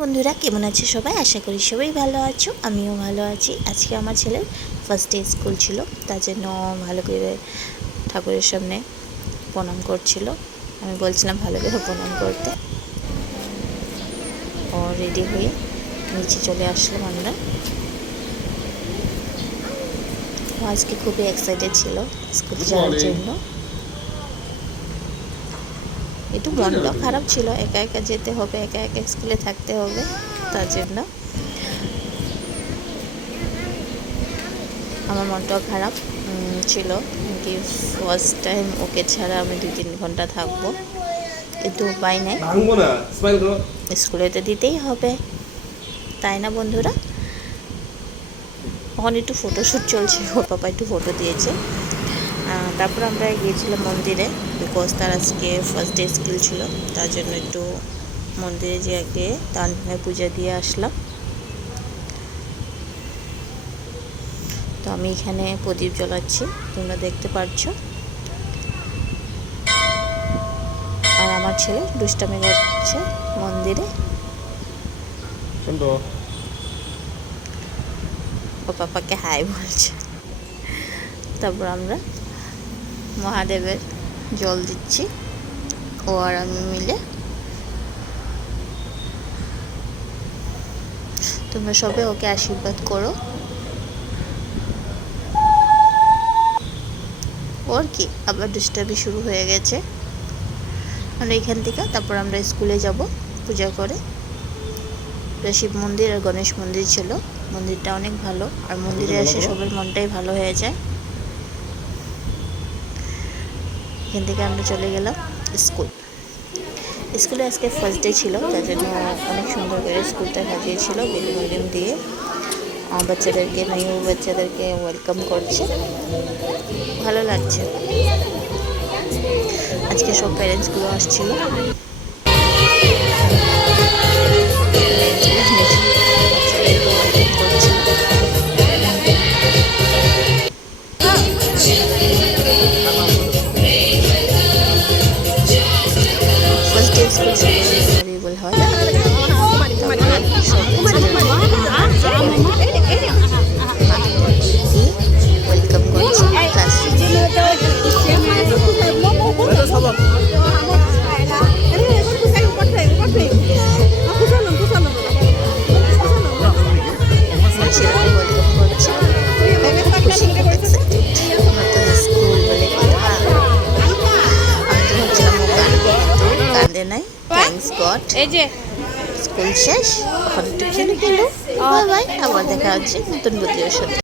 বন্ধুরা কেমন আছে সবাই? আশা করি সবাই ভালো আছো, আমিও ভালো আছি। আজকে আমার ছেলের ফার্স্ট ডে স্কুল ছিল, তার জন্য ভালো করে ঠাকুরের সামনে প্রণাম করছিল। আমি বলছিলাম ভালো করে প্রণাম করতে। ও রেডি হয়ে নিচে চলে আসলাম আমরা। ও আজকে খুবই এক্সাইটেড ছিল স্কুলে যাওয়ার জন্য। একটু মনটাও খারাপ ছিল, একা একা যেতে হবে, একা একা স্কুলে থাকতে হবে, তার জন্য আমার মনটাও খারাপ ছিল কি ফার্স্ট টাইম ওকে ছাড়া আমি 2-3 ঘন্টা থাকবো, একটু উপায় নেই, স্কুলে তো দিতেই হবে, তাই না বন্ধুরা? এখন একটু ফটোশ্যুট চলছে, ওর পাপা একটু ফটো দিয়েছে। তারপর আমরা গিয়েছিলাম মন্দিরে, বিকজ তার আজকে ফার্স্ট ডে স্কুল ছিল, তার জন্য একটু মন্দিরে গিয়ে তার পূজা দিয়ে আসলাম। তো আমি এখানে প্রদীপ জ্বালাচ্ছি, তোমরা দেখতে পাচ্ছ। আর আমার ছেলে দুষ্টামি করছে মন্দিরে, ও পাপাকে হাই বলছে। তারপর আমরা মহাদেবের জল দিচ্ছি, ও আর আমি মিলে। তোমরা সবাই ওকে আশীর্বাদ করো। ওর কি আবার দুষ্টামি শুরু হয়ে গেছে। আমরা এখান থেকে তারপর আমরা স্কুলে যাব পূজা করে। শিব মন্দির আর গণেশ মন্দির ছিল, মন্দিরটা অনেক ভালো, আর মন্দিরে এসে সবার মনটাই ভালো হয়ে যায়। এখান থেকে আমরা চলে গেলাম স্কুলে আজকে ফার্স্ট ডে ছিল, যার জন্য অনেক সুন্দর করে স্কুলটা সাজিয়েছিল বেলুন দিয়ে। বাচ্চাদেরকে, নিউ বাচ্চাদেরকে ওয়েলকাম করছে, ভালো লাগছে। আজকে সব প্যারেন্টসগুলো আসছিল। ফার্স্ট ডে স্কুল মেমোরেবল হয়। ওয়েলকাম করছি ক্লাস। থ্যাঙ্কস গড, এই যে স্কুল শেষ, এখন একটু খেলে বাই বাই, আবার দেখা হচ্ছে নতুন ভিডিওর সাথে।